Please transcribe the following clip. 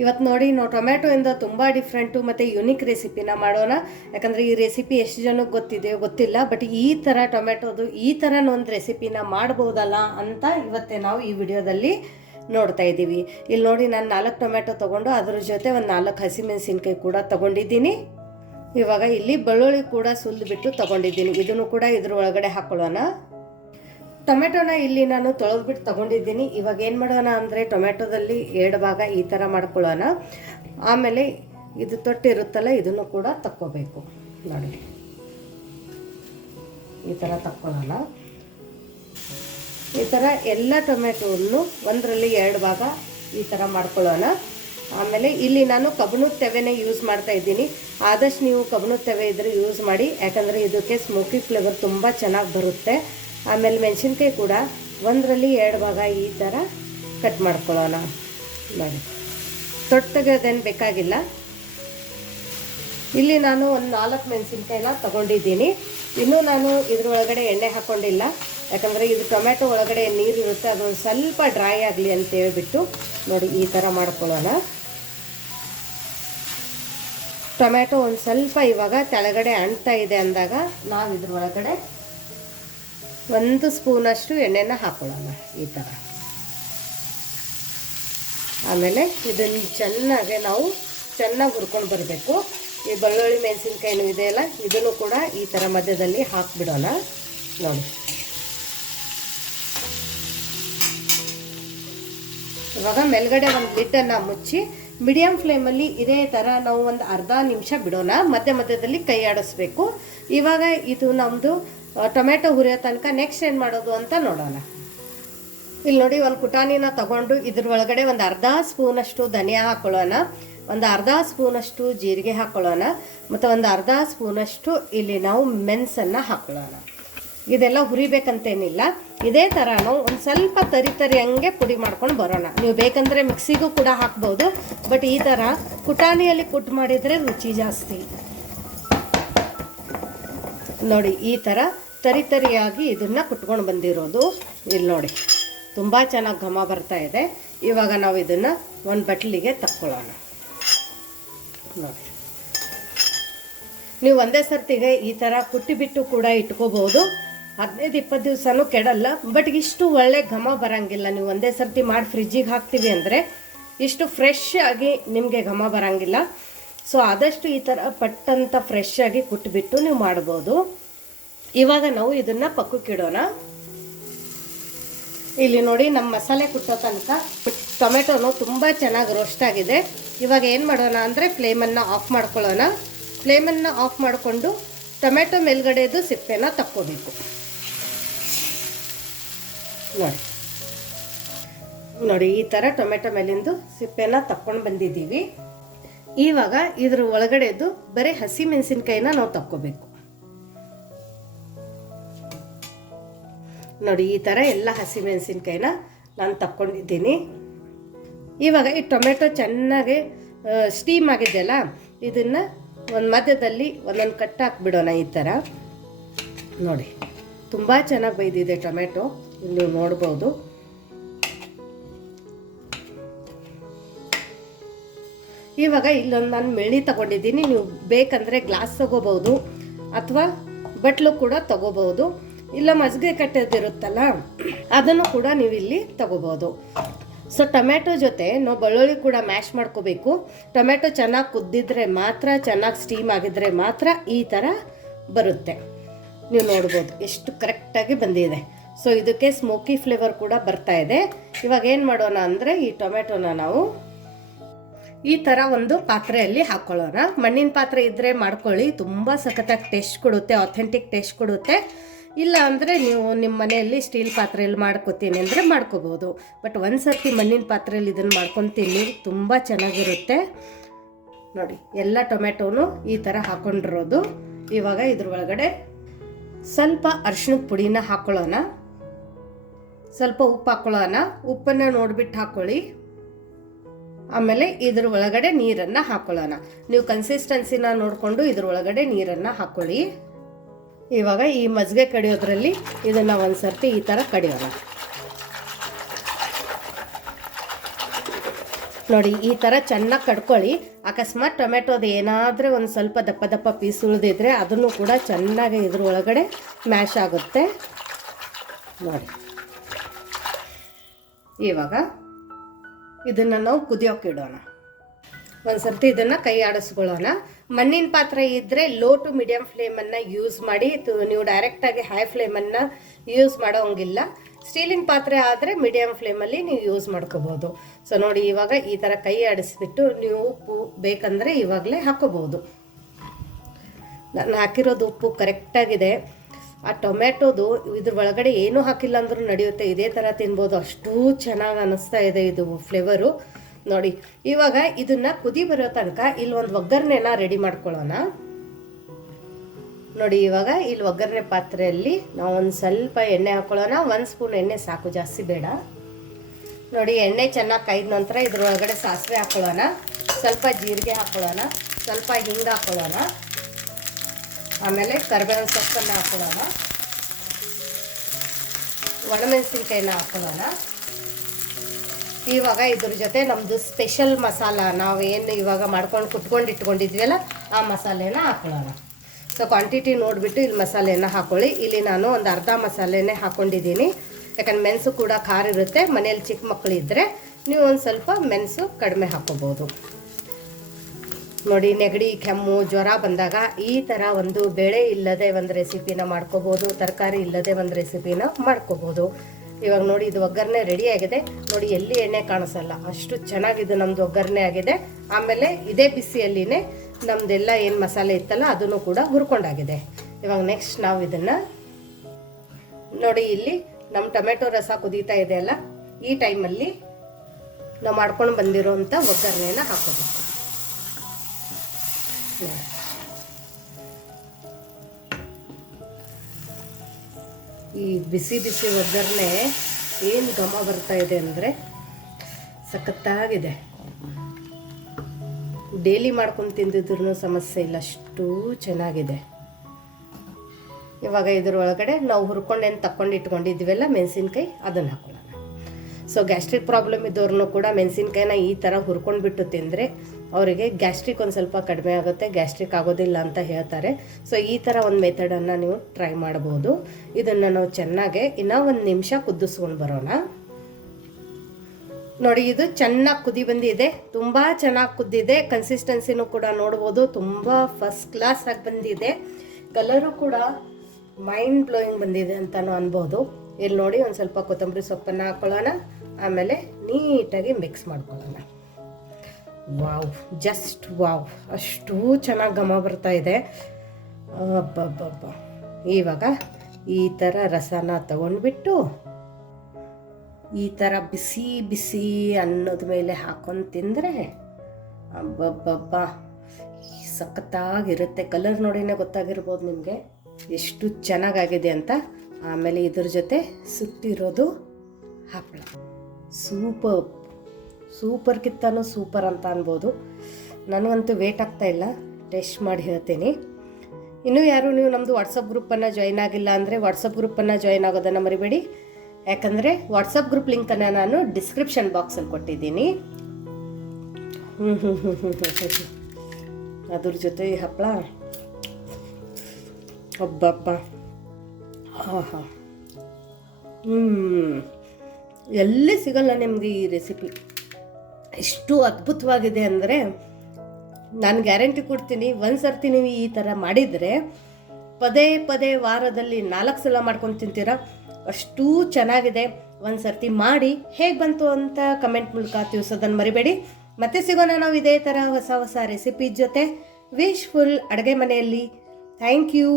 ಇವತ್ತು ನೋಡಿ ನಾವು ಟೊಮ್ಯಾಟೊಯಿಂದ ತುಂಬ ಡಿಫ್ರೆಂಟು ಮತ್ತು ಯುನಿಕ್ ರೆಸಿಪಿನ ಮಾಡೋಣ. ಯಾಕಂದರೆ ಈ ರೆಸಿಪಿ ಎಷ್ಟು ಜನಕ್ಕೆ ಗೊತ್ತಿದೆಯೋ ಗೊತ್ತಿಲ್ಲ, ಬಟ್ ಈ ಥರ ಟೊಮ್ಯಾಟೊದು ಈ ಥರನೊಂದು ರೆಸಿಪಿನ ಮಾಡ್ಬೋದಲ್ಲ ಅಂತ ಇವತ್ತೇ ನಾವು ಈ ವಿಡಿಯೋದಲ್ಲಿ ನೋಡ್ತಾ ಇದ್ದೀವಿ. ಇಲ್ಲಿ ನೋಡಿ ನಾನು 4 ಟೊಮ್ಯಾಟೊ ತೊಗೊಂಡು ಅದ್ರ ಜೊತೆ ಒಂದು 4 ಹಸಿಮೆಣಸಿನ್ಕಾಯಿ ಕೂಡ ತೊಗೊಂಡಿದ್ದೀನಿ. ಇವಾಗ ಇಲ್ಲಿ ಬೆಳ್ಳುಳ್ಳಿ ಕೂಡ ಸುಲಿದು ಬಿಟ್ಟು ತೊಗೊಂಡಿದ್ದೀನಿ, ಇದನ್ನು ಕೂಡ ಇದ್ರ ಒಳಗಡೆ ಹಾಕೊಳ್ಳೋಣ. ಟೊಮೆಟೊನ ಇಲ್ಲಿ ನಾನು ತೊಳೆದ್ಬಿಟ್ಟು ತೊಗೊಂಡಿದ್ದೀನಿ. ಇವಾಗ ಏನು ಮಾಡೋಣ ಅಂದರೆ ಟೊಮೆಟೊದಲ್ಲಿ 2 ಭಾಗ ಈ ಥರ ಮಾಡ್ಕೊಳ್ಳೋಣ. ಆಮೇಲೆ ಇದು ತೊಟ್ಟಿರುತ್ತಲ್ಲ ಇದನ್ನು ಕೂಡ ತಕ್ಕೋಬೇಕು. ನೋಡಿ ಈ ಥರ ತಕ್ಕೊಳ್ಳೋಣ. ಈ ಥರ ಎಲ್ಲ ಟೊಮೆಟೊವನ್ನು 1ರಲ್ಲಿ 2 ಭಾಗ ಈ ಥರ ಮಾಡ್ಕೊಳ್ಳೋಣ. ಆಮೇಲೆ ಇಲ್ಲಿ ನಾನು ಕಬ್ಬಣದ ತವೆನೇ ಯೂಸ್ ಮಾಡ್ತಾ ಇದ್ದೀನಿ. ಆದಷ್ಟು ನೀವು ಕಬ್ಬಣದ ತವೆ ಇದ್ದರೆ ಯೂಸ್ ಮಾಡಿ, ಯಾಕಂದರೆ ಇದಕ್ಕೆ ಸ್ಮೋಕಿ ಫ್ಲೇವರ್ ತುಂಬ ಚೆನ್ನಾಗಿ ಬರುತ್ತೆ. ಆಮೇಲೆ ಮೆಣಸಿನ್ಕಾಯಿ ಕೂಡ 1ರಲ್ಲಿ 2 ಭಾಗ ಈ ಥರ ಕಟ್ ಮಾಡ್ಕೊಳ್ಳೋಣ. ನೋಡಿ ತೊಟ್ಟಗದೇನು ಬೇಕಾಗಿಲ್ಲ. ಇಲ್ಲಿ ನಾನು ಒಂದು 4 ಮೆಣಸಿನ್ಕಾಯಿನ ತೊಗೊಂಡಿದ್ದೀನಿ. ಇನ್ನೂ ನಾನು ಇದ್ರೊಳಗಡೆ ಎಣ್ಣೆ ಹಾಕ್ಕೊಂಡಿಲ್ಲ, ಯಾಕಂದರೆ ಇದು ಟೊಮೆಟೊ ಒಳಗಡೆ ನೀರಿರುತ್ತೆ, ಅದೊಂದು ಸ್ವಲ್ಪ ಡ್ರೈ ಆಗಲಿ ಅಂತ ಹೇಳ್ಬಿಟ್ಟು ನೋಡಿ ಈ ಥರ ಮಾಡ್ಕೊಳ್ಳೋಣ. ಟೊಮೆಟೊ ಒಂದು ಸ್ವಲ್ಪ ಇವಾಗ ಕೆಳಗಡೆ ಅಂಟ್ತಾ ಇದೆ ಅಂದಾಗ ನಾವು ಇದ್ರೊಳಗಡೆ 1 ಸ್ಪೂನಷ್ಟು ಎಣ್ಣೆನ ಹಾಕೊಳ್ಳೋಣ ಈ ಥರ. ಆಮೇಲೆ ಇದನ್ನು ಚೆನ್ನಾಗಿ ಹುರ್ಕೊಂಡು ಬರಬೇಕು. ಈ ಬೆಳ್ಳುಳ್ಳಿ ಮೆಣಸಿನ್ಕಾಯಿನೂ ಇದೆಯಲ್ಲ ಇದನ್ನು ಕೂಡ ಈ ಥರ ಮಧ್ಯದಲ್ಲಿ ಹಾಕಿಬಿಡೋಣ. ನೋಡಿ ಇವಾಗ ಮೇಲ್ಗಡೆ ಒಂದು ಲಿಡ್ಡನ್ನು ಮುಚ್ಚಿ ಮೀಡಿಯಮ್ ಫ್ಲೇಮಲ್ಲಿ ಇದೇ ಥರ ನಾವು ಒಂದು ಅರ್ಧ ನಿಮಿಷ ಬಿಡೋಣ. ಮಧ್ಯದಲ್ಲಿ ಕೈ ಆಡಿಸ್ಬೇಕು. ಇವಾಗ ಇದು ನಮ್ಮದು ಟೊಮೆಟೊ ಹುರಿಯೋ ತನಕ ನೆಕ್ಸ್ಟ್ ಏನು ಮಾಡೋದು ಅಂತ ನೋಡೋಣ. ಇಲ್ಲಿ ನೋಡಿ ಒಂದು ಕುಟಾಣಿನ ತಗೊಂಡು ಇದ್ರ ಒಳಗಡೆ ಒಂದು ಅರ್ಧ ಸ್ಪೂನಷ್ಟು ಧನಿಯಾ ಹಾಕ್ಕೊಳ್ಳೋಣ, ಒಂದು ಅರ್ಧ ಸ್ಪೂನಷ್ಟು ಜೀರಿಗೆ ಹಾಕ್ಕೊಳ್ಳೋಣ, ಮತ್ತು ಒಂದು ಅರ್ಧ ಸ್ಪೂನಷ್ಟು ಇಲ್ಲಿ ನಾವು ಮೆಣಸನ್ನು ಹಾಕ್ಕೊಳ್ಳೋಣ. ಇದೆಲ್ಲ ಹುರಿಬೇಕಂತೇನಿಲ್ಲ, ಇದೇ ಥರ ನಾವು ಒಂದು ಸ್ವಲ್ಪ ತರಿ ಹಂಗೆ ಪುಡಿ ಮಾಡ್ಕೊಂಡು ಬರೋಣ. ನೀವು ಬೇಕಂದರೆ ಮಿಕ್ಸಿಗೂ ಕೂಡ ಹಾಕ್ಬೋದು, ಬಟ್ ಈ ಥರ ಕುಟಾಣಿಯಲ್ಲಿ ಕುಟ್ಟು ಮಾಡಿದರೆ ರುಚಿ ಜಾಸ್ತಿ. ನೋಡಿ ಈ ಥರ ತರಿಯಾಗಿ ಇದನ್ನು ಕುಟ್ಕೊಂಡು ಬಂದಿರೋದು. ಇಲ್ಲಿ ನೋಡಿ ತುಂಬ ಚೆನ್ನಾಗಿ ಘಮ ಬರ್ತಾ ಇದೆ. ಇವಾಗ ನಾವು ಇದನ್ನು ಒಂದು ಬಟ್ಲಿಗೆ ತಕ್ಕೊಳ್ಳೋಣ. ನೋಡಿ ನೀವು ಒಂದೇ ಸರ್ತಿಗೆ ಈ ಥರ ಕುಟ್ಟಿಬಿಟ್ಟು ಕೂಡ ಇಟ್ಕೋಬೋದು. 15-20 ದಿವಸನೂ ಕೆಡಲ್ಲ, ಬಟ್ ಇಷ್ಟು ಒಳ್ಳೆ ಘಮ ಬರೋಂಗಿಲ್ಲ. ನೀವು ಒಂದೇ ಸರ್ತಿ ಮಾಡಿ ಫ್ರಿಜ್ಜಿಗೆ ಹಾಕ್ತೀವಿ ಅಂದರೆ ಇಷ್ಟು ಫ್ರೆಶ್ ಆಗಿ ನಿಮಗೆ ಘಮ ಬರೋಂಗಿಲ್ಲ. ಸೊ ಆದಷ್ಟು ಈ ಥರ ಪಟ್ಟಂತ ಫ್ರೆಶ್ ಆಗಿ ಕುಟ್ಟಿಬಿಟ್ಟು ನೀವು ಮಾಡ್ಬೋದು. ಇವಾಗ ನಾವು ಇದನ್ನು ಪಕ್ಕಕ್ಕಿಡೋಣ. ಇಲ್ಲಿ ನೋಡಿ ನಮ್ಮ ಮಸಾಲೆ ಕುಟ್ಟೋ ತನಕ ಟೊಮೆಟೊನು ತುಂಬ ಚೆನ್ನಾಗಿ ರೋಸ್ಟ್ ಆಗಿದೆ. ಇವಾಗ ಏನು ಮಾಡೋಣ ಅಂದರೆ ಫ್ಲೇಮನ್ನು ಆಫ್ ಮಾಡ್ಕೊಳ್ಳೋಣ. ಫ್ಲೇಮನ್ನು ಆಫ್ ಮಾಡಿಕೊಂಡು ಟೊಮೆಟೊ ಮೇಲ್ಗಡೆದು ಸಿಪ್ಪೆನ ತಕ್ಕೋಬೇಕು. ನೋಡಿ ಈ ಥರ ಟೊಮೆಟೊ ಮೇಲಿಂದು ಸಿಪ್ಪೆನ ತಕ್ಕೊಂಡು ಬಂದಿದ್ದೀವಿ. ಇವಾಗ ಇದ್ರ ಒಳಗಡೆದು ಬರೀ ಹಸಿ ಮೆಣಸಿನ್ಕಾಯಿನ ನಾವು ತಕ್ಕೋಬೇಕು. ನೋಡಿ ಈ ಥರ ಎಲ್ಲ ಹಸಿ ಮೆಣಸಿನ್ಕಾಯಿನ ನಾನು ತಕ್ಕೊಂಡಿದ್ದೀನಿ. ಇವಾಗ ಈ ಟೊಮೆಟೊ ಚೆನ್ನಾಗಿ ಸ್ಟೀಮ್ ಆಗಿದೆಯಲ್ಲ ಇದನ್ನು ಒಂದು ಮಧ್ಯದಲ್ಲಿ ಒಂದೊಂದು ಕಟ್ ಹಾಕ್ಬಿಡೋಣ. ಈ ಥರ ನೋಡಿ ತುಂಬ ಚೆನ್ನಾಗಿ ಬೈದಿದೆ ಟೊಮೆಟೊ, ನೀವು ನೋಡ್ಬೋದು. ಇವಾಗ ಇಲ್ಲೊಂದು ನಾನು ಮೆಣಿ ತಗೊಂಡಿದ್ದೀನಿ. ನೀವು ಬೇಕಂದರೆ ಗ್ಲಾಸ್ ತಗೋಬೋದು ಅಥವಾ ಬಟ್ಲು ಕೂಡ ತಗೋಬೋದು, ಇಲ್ಲ ಮಜ್ಜಿಗೆ ಕಟ್ಟೋದಿರುತ್ತಲ್ಲ ಅದನ್ನು ಕೂಡ ನೀವು ಇಲ್ಲಿ ತಗೋಬೋದು. ಸೊ ಟೊಮೆಟೊ ಜೊತೆ ನಾವು ಬೆಳ್ಳುಳ್ಳಿ ಕೂಡ ಮ್ಯಾಶ್ ಮಾಡ್ಕೋಬೇಕು. ಟೊಮೆಟೊ ಚೆನ್ನಾಗಿ ಕುದ್ದಿದ್ರೆ ಮಾತ್ರ, ಚೆನ್ನಾಗಿ ಸ್ಟೀಮ್ ಆಗಿದ್ರೆ ಮಾತ್ರ ಈ ಥರ ಬರುತ್ತೆ. ನೀವು ನೋಡ್ಬೋದು ಎಷ್ಟು ಕರೆಕ್ಟಾಗಿ ಬಂದಿದೆ. ಸೊ ಇದಕ್ಕೆ ಸ್ಮೋಕಿ ಫ್ಲೇವರ್ ಕೂಡ ಬರ್ತಾ ಇದೆ. ಇವಾಗ ಏನು ಮಾಡೋಣ ಅಂದರೆ ಈ ಟೊಮೆಟೊನ ನಾವು ಈ ಥರ ಒಂದು ಪಾತ್ರೆಯಲ್ಲಿ ಹಾಕ್ಕೊಳ್ಳೋಣ. ಮಣ್ಣಿನ ಪಾತ್ರೆ ಇದ್ದರೆ ಮಾಡ್ಕೊಳ್ಳಿ, ತುಂಬ ಸಖತ್ತಾಗಿ ಟೇಸ್ಟ್ ಕೊಡುತ್ತೆ, ಅಥೆಂಟಿಕ್ ಟೇಸ್ಟ್ ಕೊಡುತ್ತೆ. ಇಲ್ಲ ಅಂದರೆ ನೀವು ನಿಮ್ಮ ಮನೆಯಲ್ಲಿ ಸ್ಟೀಲ್ ಪಾತ್ರೆಯಲ್ಲಿ ಮಾಡ್ಕೊತೀನಿ ಅಂದರೆ ಮಾಡ್ಕೋಬೋದು. ಬಟ್ ಒಂದು ಸರ್ತಿ ಮಣ್ಣಿನ ಪಾತ್ರೆಯಲ್ಲಿ ಇದನ್ನು ಮಾಡ್ಕೊತೀನಿ, ತುಂಬ ಚೆನ್ನಾಗಿರುತ್ತೆ. ನೋಡಿ ಎಲ್ಲ ಟೊಮೆಟೊನು ಈ ಥರ ಹಾಕ್ಕೊಂಡಿರೋದು. ಇವಾಗ ಇದ್ರ ಒಳಗಡೆ ಸ್ವಲ್ಪ ಅರಿಶಿಣದ ಪುಡಿನ ಹಾಕ್ಕೊಳ್ಳೋಣ, ಸ್ವಲ್ಪ ಉಪ್ಪು ಹಾಕ್ಕೊಳ್ಳೋಣ. ಉಪ್ಪನ್ನು ನೋಡಿಬಿಟ್ಟು ಹಾಕ್ಕೊಳ್ಳಿ. ಆಮೇಲೆ ಇದ್ರ ಒಳಗಡೆ ನೀರನ್ನು ಹಾಕ್ಕೊಳ್ಳೋಣ. ನೀವು ಕನ್ಸಿಸ್ಟೆನ್ಸಿನ ನೋಡಿಕೊಂಡು ಇದ್ರ ಒಳಗಡೆ ನೀರನ್ನು ಹಾಕ್ಕೊಳ್ಳಿ. ಇವಾಗ ಈ ಮಜ್ಜಿಗೆ ಕಡಿಯೋದ್ರಲ್ಲಿ ಇದನ್ನು ಒಂದು ಸರ್ತಿ ಈ ಥರ ಕಡಿಯೋಣ. ನೋಡಿ ಈ ಥರ ಚೆನ್ನಾಗಿ ಕಡ್ಕೊಳ್ಳಿ. ಅಕಸ್ಮಾತ್ ಟೊಮೆಟೊದು ಏನಾದರೂ ಒಂದು ಸ್ವಲ್ಪ ದಪ್ಪ ದಪ್ಪ ಪೀಸ್ ಉಳಿದಿದ್ರೆ ಅದನ್ನು ಕೂಡ ಚೆನ್ನಾಗಿ ಇದ್ರ ಒಳಗಡೆ ಮ್ಯಾಶ್ ಆಗುತ್ತೆ. ನೋಡಿ ಇವಾಗ ಇದನ್ನು ನಾವು ಕುದಿಯೋಕೆ ಇಡೋಣ. ಒಂದು ಸರ್ತಿ ಇದನ್ನು ಕೈ ಆಡಿಸ್ಕೊಳ್ಳೋಣ. ಮಣ್ಣಿನ ಪಾತ್ರೆ ಇದ್ದರೆ ಲೋ ಟು ಮೀಡಿಯಮ್ ಫ್ಲೇಮನ್ನು ಯೂಸ್ ಮಾಡಿ. ನೀವು ಡೈರೆಕ್ಟಾಗಿ ಹೈ ಫ್ಲೇಮನ್ನು ಯೂಸ್ ಮಾಡೋಂಗಿಲ್ಲ. ಸ್ಟೀಲಿನ ಪಾತ್ರೆ ಆದರೆ ಮೀಡಿಯಮ್ ಫ್ಲೇಮಲ್ಲಿ ನೀವು ಯೂಸ್ ಮಾಡ್ಕೋಬೋದು. ಸೊ ನೋಡಿ ಇವಾಗ ಈ ಥರ ಕೈ ಆಡಿಸ್ಬಿಟ್ಟು ನೀವು ಉಪ್ಪು ಬೇಕಂದರೆ ಇವಾಗಲೇ ಹಾಕೋಬೋದು. ನಾನು ಹಾಕಿರೋದು ಉಪ್ಪು ಕರೆಕ್ಟಾಗಿದೆ. ಆ ಟೊಮೆಟೊದು ಇದ್ರ ಒಳಗಡೆ ಏನೂ ಹಾಕಿಲ್ಲ ಅಂದ್ರೂ ನಡೆಯುತ್ತೆ. ಇದೇ ಥರ ತಿನ್ಬೋದು, ಅಷ್ಟೂ ಚೆನ್ನಾಗಿ ಅನ್ನಿಸ್ತಾ ಇದೆ ಇದು ಫ್ಲೇವರು. ನೋಡಿ ಇವಾಗ ಇದನ್ನು ಕುದಿ ಬರೋ ತನಕ ಇಲ್ಲಿ ಒಂದು ಒಗ್ಗರಣೆನ ರೆಡಿ ಮಾಡ್ಕೊಳ್ಳೋಣ. ನೋಡಿ ಇವಾಗ ಇಲ್ಲಿ ಒಗ್ಗರಣೆ ಪಾತ್ರೆಯಲ್ಲಿ ನಾವು ಒಂದು ಸ್ವಲ್ಪ ಎಣ್ಣೆ ಹಾಕೊಳ್ಳೋಣ. 1 ಸ್ಪೂನ್ ಎಣ್ಣೆ ಸಾಕು, ಜಾಸ್ತಿ ಬೇಡ. ನೋಡಿ ಎಣ್ಣೆ ಚೆನ್ನಾಗಿ ಕಾಯ್ದ ನಂತರ ಇದ್ರೊಳಗಡೆ ಸಾಸಿವೆ ಹಾಕೊಳ್ಳೋಣ, ಸ್ವಲ್ಪ ಜೀರಿಗೆ ಹಾಕೊಳ್ಳೋಣ, ಸ್ವಲ್ಪ ಹಿಂಗ ಹಾಕೊಳ್ಳೋಣ, ಆಮೇಲೆ ಕರಿಬೇವಿನ ಸೊಪ್ಪನ್ನು ಹಾಕೊಳ್ಳೋಣ, ಒಣಮೆಣಸಿನ್ಕಾಯಿನ ಹಾಕೊಳ್ಳೋಣ. ಇವಾಗ ಇದ್ರ ಜೊತೆ ನಮ್ಮದು ಸ್ಪೆಷಲ್ ಮಸಾಲ ನಾವು ಏನು ಇವಾಗ ಮಾಡ್ಕೊಂಡು ಕುಟ್ಕೊಂಡು ಇಟ್ಕೊಂಡಿದ್ವಲ್ಲ ಆ ಮಸಾಲೆನ ಹಾಕೊಳ್ಳೋಣ. ಸೊ ಕ್ವಾಂಟಿಟಿ ನೋಡಿಬಿಟ್ಟು ಇಲ್ಲಿ ಮಸಾಲೆಯನ್ನು ಹಾಕ್ಕೊಳ್ಳಿ. ಇಲ್ಲಿ ನಾನು ಒಂದು ಅರ್ಧ ಮಸಾಲೆನೇ ಹಾಕ್ಕೊಂಡಿದ್ದೀನಿ. ಯಾಕಂದ್ರೆ ಮೆಣಸು ಕೂಡ ಖಾರ ಇರುತ್ತೆ. ಮನೇಲಿ ಚಿಕ್ಕ ಮಕ್ಕಳು ಇದ್ದರೆ ನೀವು ಒಂದು ಸ್ವಲ್ಪ ಮೆಣಸು ಕಡಿಮೆ ಹಾಕ್ಕೋಬೋದು. ನೋಡಿ ನೆಗಡಿ ಕೆಮ್ಮು ಜ್ವರ ಬಂದಾಗ ಈ ಥರ ಒಂದು ಬೇಳೆ ಇಲ್ಲದೆ ಒಂದು ರೆಸಿಪಿನ ಮಾಡ್ಕೋಬೋದು, ತರಕಾರಿ ಇಲ್ಲದೆ ಒಂದು ರೆಸಿಪಿನ ಮಾಡ್ಕೋಬೋದು. ಇವಾಗ ನೋಡಿ ಇದು ಒಗ್ಗರಣೆ ರೆಡಿ ಆಗಿದೆ. ನೋಡಿ ಎಲ್ಲಿ ಎಣ್ಣೆ ಕಾಣಿಸಲ್ಲ, ಅಷ್ಟು ಚೆನ್ನಾಗಿದ್ದು ನಮ್ಮದು ಒಗ್ಗರಣೆ ಆಗಿದೆ. ಆಮೇಲೆ ಇದೇ ಬಿಸಿಯಲ್ಲಿನೇ ನಮ್ಮದೆಲ್ಲ ಏನು ಮಸಾಲೆ ಇತ್ತಲ್ಲ ಅದನ್ನು ಕೂಡ ಹುರ್ಕೊಂಡಾಗಿದೆ. ಇವಾಗ ನೆಕ್ಸ್ಟ್ ನಾವು ಇದನ್ನು ನೋಡಿ ಇಲ್ಲಿ ನಮ್ಮ ಟೊಮೆಟೊ ರಸ ಕುದೀತಾ ಇದೆ ಅಲ್ಲ, ಈ ಟೈಮಲ್ಲಿ ನಾವು ಮಾಡ್ಕೊಂಡು ಬಂದಿರೋಂಥ ಒಗ್ಗರಣೆನ ಹಾಕೋಬೇಕು. ಈ ಬಿಸಿ ಬಿಸಿ ಒಗ್ಗರಣೆ ಏನು ಘಮ ಬರ್ತಾ ಇದೆ ಅಂದರೆ ಸಖತ್ತಾಗಿದೆ. ಡೈಲಿ ಮಾಡ್ಕೊಂಡು ತಿಂದಿದ್ರೂ ಸಮಸ್ಯೆ ಇಲ್ಲ, ಅಷ್ಟು ಚೆನ್ನಾಗಿದೆ. ಇವಾಗ ಇದ್ರೊಳಗಡೆ ನಾವು ಹುರ್ಕೊಂಡೇನು ತಕ್ಕೊಂಡು ಇಟ್ಕೊಂಡಿದ್ವಲ್ಲ ಮೆಣಸಿನ್ಕಾಯಿ ಅದನ್ನು ಹಾಕೊಳ್ಳೋಣ. ಸೊ ಗ್ಯಾಸ್ಟ್ರಿಕ್ ಪ್ರಾಬ್ಲಮ್ ಇದ್ದವ್ರನ್ನೂ ಕೂಡ ಮೆಣಸಿನ್ಕಾಯಿನ ಈ ಥರ ಹುರ್ಕೊಂಡ್ಬಿಟ್ಟು ತಿಂದರೆ ಅವರಿಗೆ ಗ್ಯಾಸ್ಟ್ರಿಕ್ ಒಂದು ಸ್ವಲ್ಪ ಕಡಿಮೆ ಆಗುತ್ತೆ, ಗ್ಯಾಸ್ಟ್ರಿಕ್ ಆಗೋದಿಲ್ಲ ಅಂತ ಹೇಳ್ತಾರೆ. ಸೊ ಈ ಥರ ಒಂದು ಮೆಥಡನ್ನು ನೀವು ಟ್ರೈ ಮಾಡ್ಬೋದು. ಇದನ್ನು ನಾವು ಚೆನ್ನಾಗೆ ಇನ್ನೂ 1 ನಿಮಿಷ ಕುದಿಸ್ಕೊಂಡು ಬರೋಣ. ನೋಡಿ ಇದು ಚೆನ್ನಾಗಿ ಕುದಿ ಬಂದಿದೆ, ತುಂಬ ಚೆನ್ನಾಗಿ ಕುದ್ದಿದೆ. ಕನ್ಸಿಸ್ಟೆನ್ಸಿನೂ ಕೂಡ ನೋಡ್ಬೋದು, ತುಂಬ ಫಸ್ಟ್ ಕ್ಲಾಸ್ ಆಗಿ ಬಂದಿದೆ. ಕಲರು ಕೂಡ ಮೈಂಡ್ ಬ್ಲೋಯಿಂಗ್ ಬಂದಿದೆ ಅಂತಲೂ ಅನ್ಬೋದು. ಇಲ್ಲಿ ನೋಡಿ ಒಂದು ಸ್ವಲ್ಪ ಕೊತ್ತಂಬರಿ ಸೊಪ್ಪನ್ನು ಹಾಕ್ಕೊಳ್ಳೋಣ, ಆಮೇಲೆ ನೀಟಾಗಿ ಮಿಕ್ಸ್ ಮಾಡ್ಕೊಳ್ಳೋಣ. ವಾವ್, ಜಸ್ಟ್ ವಾವ್, ಅಷ್ಟು ಚೆನ್ನಾಗಿ ಘಮ ಬರ್ತಾ ಇದೆ. ಅಬ್ಬಬ್ಬಬ್ಬ. ಇವಾಗ ಈ ಥರ ರಸನ ತಗೊಂಡ್ಬಿಟ್ಟು ಈ ಥರ ಬಿಸಿ ಬಿಸಿ ಅನ್ನದ ಮೇಲೆ ಹಾಕೊಂಡು ತಿಂದರೆ ಅಬ್ಬಬ್ಬಬ್ಬ ಸಖತ್ತಾಗಿರುತ್ತೆ. ಕಲರ್ ನೋಡಿನೇ ಗೊತ್ತಾಗಿರ್ಬೋದು ನಿಮಗೆ ಎಷ್ಟು ಚೆನ್ನಾಗಾಗಿದೆ ಅಂತ. ಆಮೇಲೆ ಇದ್ರ ಜೊತೆ ಸುಟ್ಟಿರೋದು ಹಪ್ಪಳ. ಸೂಪರ್ಗಿಂತನೂ ಸೂಪರ್ ಅಂತ ಅನ್ಬೋದು. ನನಗಂತೂ ವೇಟ್ ಆಗ್ತಾ ಇಲ್ಲ, ಟೇಸ್ಟ್ ಮಾಡಿ ಹೇಳ್ತೀನಿ. ಇನ್ನೂ ಯಾರು ನೀವು ನಮ್ಮದು ವಾಟ್ಸಪ್ ಗ್ರೂಪನ್ನು ಜಾಯ್ನ್ ಆಗಿಲ್ಲ ಅಂದರೆ ವಾಟ್ಸಪ್ ಗ್ರೂಪನ್ನು ಜಾಯ್ನ್ ಆಗೋದನ್ನು ಮರಿಬೇಡಿ. ಯಾಕಂದರೆ ವಾಟ್ಸಪ್ ಗ್ರೂಪ್ ಲಿಂಕನ್ನು ನಾನು ಡಿಸ್ಕ್ರಿಪ್ಷನ್ ಬಾಕ್ಸಲ್ಲಿ ಕೊಟ್ಟಿದ್ದೀನಿ. ಅದ್ರ ಜೊತೆ ಈ ಹಪ್ಪಳ ಹಬ್ಬಬ್ಬ, ಹಾಂ ಎಲ್ಲಿ ಸಿಗಲ್ಲ ನಿಮಗೆ ಈ ರೆಸಿಪಿ. ಎಷ್ಟು ಅದ್ಭುತವಾಗಿದೆ ಅಂದರೆ ನಾನು ಗ್ಯಾರಂಟಿ ಕೊಡ್ತೀನಿ, ಒಂದು ಸರ್ತಿ ನೀವು ಈ ಥರ ಮಾಡಿದರೆ ಪದೇ ಪದೇ ವಾರದಲ್ಲಿ 4 ಸಲ ಮಾಡ್ಕೊಂಡು ತಿಂತೀರ, ಅಷ್ಟೂ ಚೆನ್ನಾಗಿದೆ. ಒಂದು ಸರ್ತಿ ಮಾಡಿ ಹೇಗೆ ಬಂತು ಅಂತ ಕಮೆಂಟ್ ಮೂಲಕ ತಿಳಿಸೋದನ್ನು ಮರಿಬೇಡಿ. ಮತ್ತೆ ಸಿಗೋಣ ನಾವು ಇದೇ ಥರ ಹೊಸ ಹೊಸ ರೆಸಿಪಿ ಜೊತೆ ವಿಶ್ಫುಲ್ ಅಡುಗೆ ಮನೆಯಲ್ಲಿ. Thank you.